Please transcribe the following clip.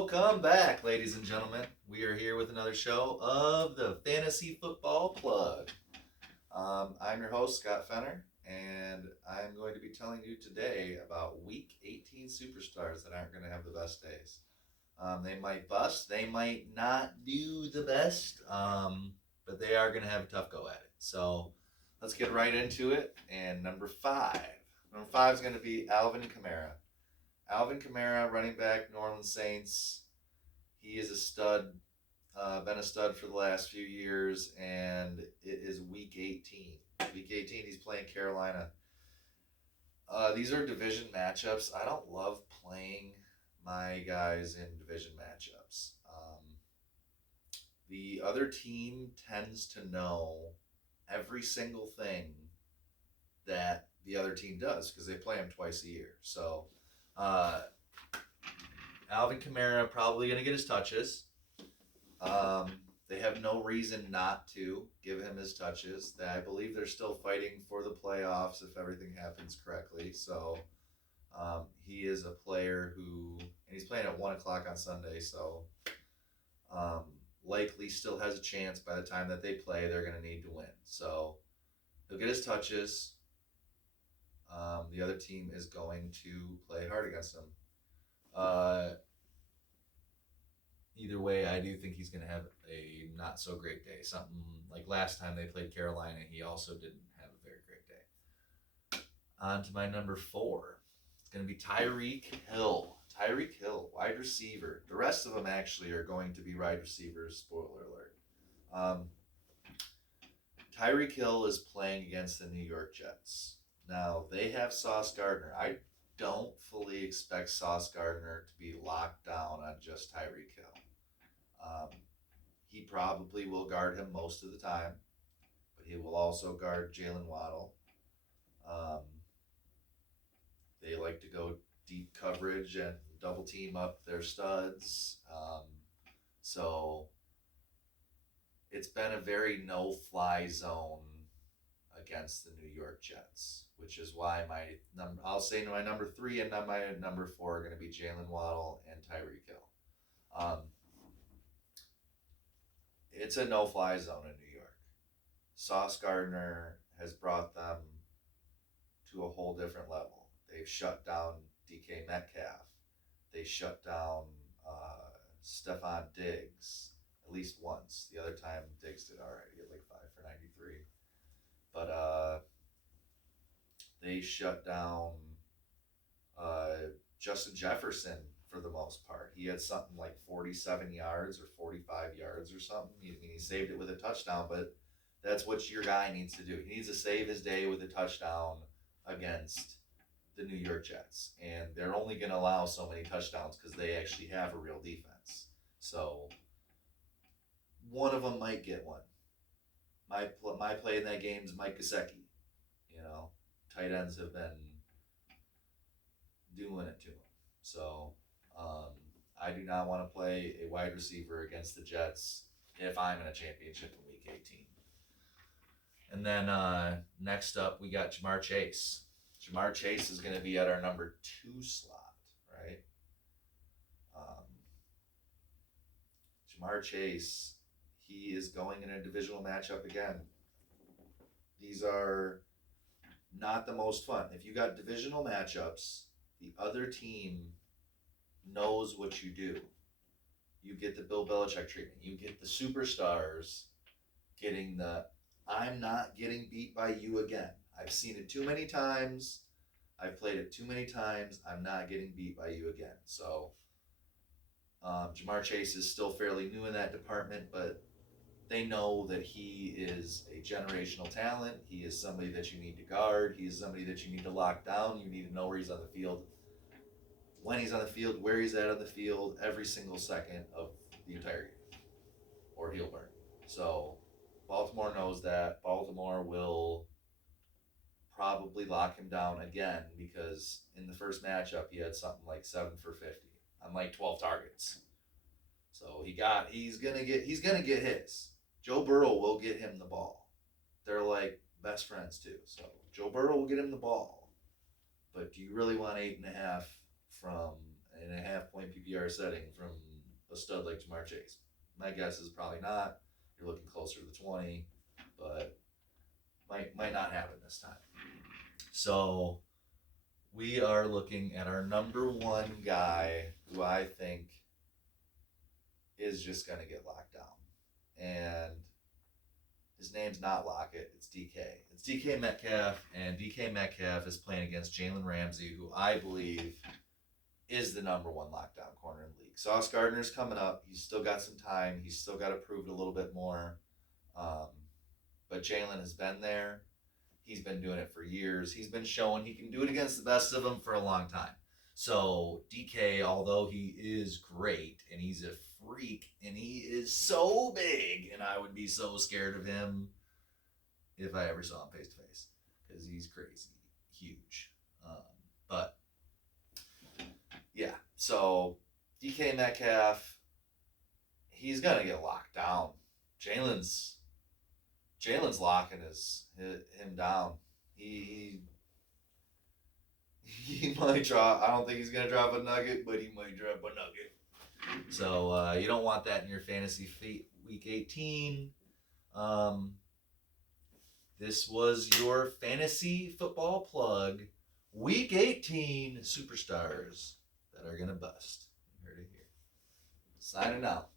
Welcome back, ladies and gentlemen. We are here with another show of the Fantasy Football Plug. I'm your host, Scott Fenner, and I'm going to be telling you today about Week 18 superstars that aren't going to have the best days. They might bust, they might not do the best, but they are going to have a tough go at it. So let's get right into it. And number five is going to be Alvin Kamara. Alvin Kamara, running back, New Orleans Saints. He is a stud, been a stud for the last few years, and it is Week 18. Week 18, he's playing Carolina. These are division matchups. I don't love playing my guys in division matchups. The other team tends to know every single thing that the other team does because they play them twice a year. So Alvin Kamara probably going to get his touches. They have no reason not to give him his touches. I believe they're still fighting for the playoffs if everything happens correctly. So he is a player who, and he's playing at 1 o'clock on Sunday, so likely still has a chance by the time that they play. They're going to need to win. So he'll get his touches. The other team is going to play hard against him. Either way, I do think he's going to have a not so great day. Something like last time they played Carolina, he also didn't have a very great day. On to my number 4. It's going to be Tyreek Hill. Tyreek Hill, wide receiver. The rest of them actually are going to be wide receivers. Spoiler alert. Tyreek Hill is playing against the New York Jets. Now, they have Sauce Gardner. I don't fully expect Sauce Gardner to be locked down on just Tyreek Hill. He probably will guard him most of the time, but he will also guard Jalen Waddle. They like to go deep coverage and double team up their studs. So it's been a very no-fly zone against the New York Jets, which is why I'll say my number 3 and my number 4 are going to be Jalen Waddle and Tyreek Hill. It's a no-fly zone in New York. Sauce Gardner has brought them to a whole different level. They've shut down DK Metcalf. They shut down Stephon Diggs at least once. The other time Diggs did all right. He had like 5 for 93. But they shut down Justin Jefferson for the most part. He had something like 47 yards or 45 yards or something. He saved it with a touchdown, but that's what your guy needs to do. He needs to save his day with a touchdown against the New York Jets. And they're only going to allow so many touchdowns because they actually have a real defense. So one of them might get one. My play in that game is Mike Gesicki. Tight ends have been doing it to him. So I do not want to play a wide receiver against the Jets if I'm in a championship in Week 18. And then next up, we got Jamar Chase. Jamar Chase is going to be at our number 2 slot, right? Jamar Chase, he is going in a divisional matchup again. These are not the most fun. If you got divisional matchups, the other team knows what you do. You get the Bill Belichick treatment. You get the superstars getting the, I'm not getting beat by you again. I've seen it too many times. I've played it too many times. I'm not getting beat by you again. So Jamar Chase is still fairly new in that department, but they know that he is a generational talent. He is somebody that you need to guard. He is somebody that you need to lock down. You need to know where he's on the field, when he's on the field, where he's at on the field, every single second of the entire game, or he'll burn. So Baltimore knows that. Baltimore will probably lock him down again because in the first matchup he had something like 7 for 50 on like 12 targets. So he's gonna get his. Joe Burrow will get him the ball. They're like best friends too. So Joe Burrow will get him the ball. But do you really want 8.5 from an 8.5 point PPR setting from a stud like Jamar Chase? My guess is probably not. You're looking closer to the 20, but might not happen this time. So we are looking at our number one guy who I think is just going to get locked down. And his name's not Lockett, it's DK. It's DK Metcalf, and DK Metcalf is playing against Jalen Ramsey, who I believe is the number one lockdown corner in the league. Sauce Gardner's coming up. He's still got some time. He's still got to prove it a little bit more. But Jalen has been there. He's been doing it for years. He's been showing he can do it against the best of them for a long time. So DK, although he is great and he's a freak and he is so big, and I would be so scared of him if I ever saw him face to face because he's crazy, huge. But yeah, so DK Metcalf, he's gonna get locked down. Jalen's locking him down. He might drop. I don't think he's gonna drop a nugget, but he might drop a nugget. So you don't want that in your fantasy week 18. This was your fantasy football plug, week 18 superstars that are gonna bust. You heard it here. Signing out.